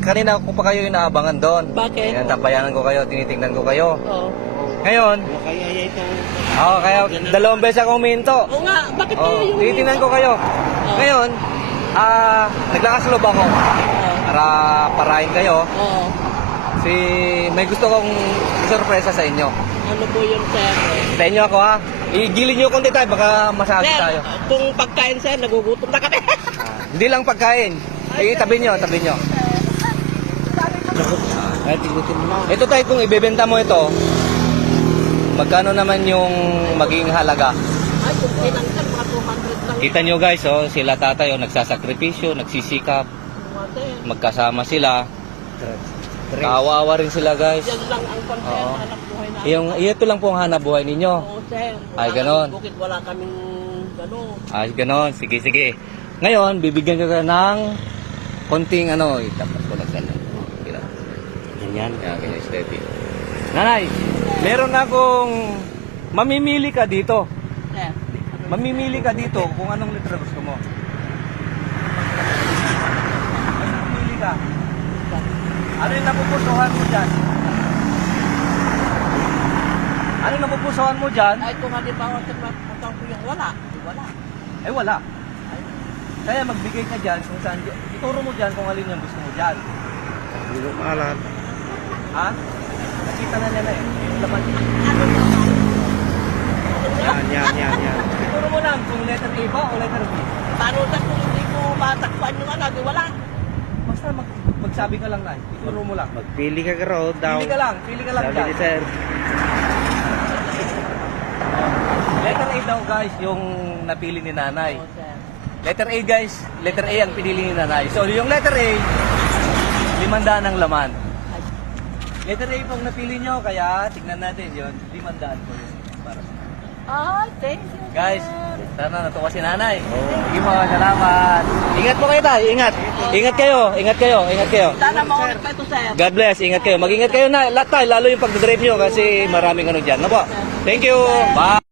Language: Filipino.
kanina ko pa kayo inaabangan doon. Bakit? Yan, tabayanan ko kayo, tinitingnan ko kayo. Oo. Ngayon, Kaya ito. kaya dalawang beses ako huminto. Oo nga, bakit kayo yung... Tinitingnan ko kayo. Ngayon, naglakas loob ako para parahin kayo. Oo. May gusto kong sorpresa sa inyo. Ano po yun, sir? Sa inyo ako ha. Igilin nyo konti tayo, baka masabi Sir, tayo. kung pagkain, sir, nagugutom na kami. Hindi lang pagkain. Tabi nyo, tabi nyo. Ay, tigutin mo na. Ito tayo, kung ibebenta mo ito, magkano naman yung magiging halaga? Ay, kung kailan, sir, mga 200 lang. Kita nyo guys, sila tatay, nagsasakripisyo, nagsisikap, Sir, magkasama sila. Kawawa rin sila guys. yan lang ang concern, Oo. hanap buhay namin. Ito lang po ang hanap buhay ninyo. Oo, sir. Ay, ganon. Bukit wala kaming gano'n. Ay, ganon. Sige, sige. Ngayon, bibigyan ka ng konting tapos ko lang ganun. Ganyan. Ganyan, steady. Nanay, meron akong mamimili ka dito. Sir, Mamimili ka dito kung anong letra gusto mo. Mamimili ka. Ano yung napupusuhan mo dyan? Ano yung napupusuhan mo dyan? ay kung halimbawa, sir, matang ko yung wala. Wala. Ay wala. Kaya magbigay ka dyan kung saan. Ituro mo dyan kung alin yung gusto mo dyan. Hindi mo maalat. Ha? Nakita na niya na eh. Yung laman. Yan. Ituro mo lang kung letter A ba o letter B. Paano sir kung hindi ko matakpan yung ano, di wala. Basta magsabi ka lang na. Ituro mo lang. Magpili ka raw daw. Pili ka lang Sabi dyan. ni sir. Letter A daw guys, yung napili ni nanay. Oo, sir. Letter A guys, letter A ang pinili ni nanay. So yung letter A, 500 ang laman. Letter A pong napili nyo, kaya tignan natin yun, 500 po yun. Para sa Ay, thank you, sir. guys, sana natuwa si nanay. Sige mo, salamat. Ingat po kayo tayo, ingat. Ingat kayo. Sana maulit pa ito, sir. God bless, ingat kayo. Mag-ingat kayo na, lahat tayo, lalo yung pagdadrive nyo kasi maraming dyan. Ano po? Thank you. Bye.